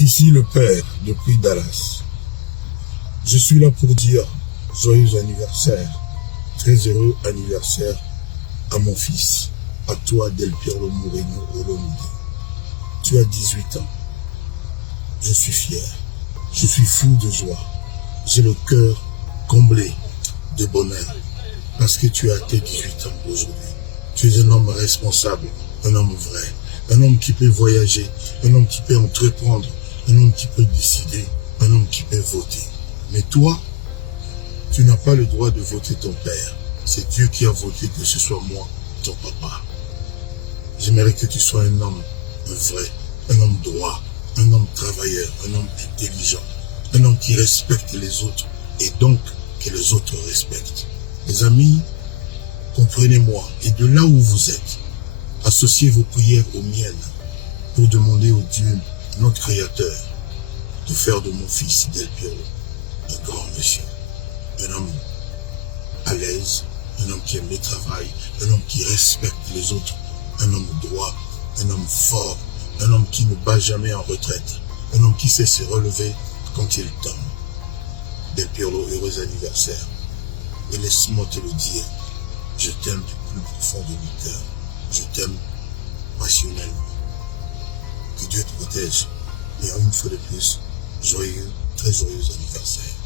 Ici le père depuis Dallas. Je suis là pour dire joyeux anniversaire, très heureux anniversaire à mon fils, à toi Del Piero Moreno Olomide. Tu as 18 ans. Je suis fier, je suis fou de joie. J'ai le cœur comblé de bonheur parce que tu as tes 18 ans aujourd'hui. Tu es un homme responsable, un homme vrai, un homme qui peut voyager, un homme qui peut entreprendre, un homme qui peut décider, un homme qui peut voter. Mais toi, tu n'as pas le droit de voter ton père. C'est Dieu qui a voté que ce soit moi, ton papa. J'aimerais que tu sois un homme vrai, un homme droit, un homme travailleur, un homme intelligent, un homme qui respecte les autres et donc que les autres respectent. Les amis, comprenez-moi et de là où vous êtes, associez vos prières aux miennes pour demander au Dieu, notre Créateur, de faire de mon fils Del Piero un grand monsieur, un homme à l'aise, un homme qui aime le travail, un homme qui respecte les autres, un homme droit, un homme fort, un homme qui ne bat jamais en retraite, un homme qui sait se relever quand il tombe. Del Piero, heureux anniversaire. Et laisse-moi te le dire, je t'aime du plus profond de mon cœur. Je t'aime passionnellement. Que Dieu te protège. Et une fois de plus, joyeux, très joyeux anniversaire.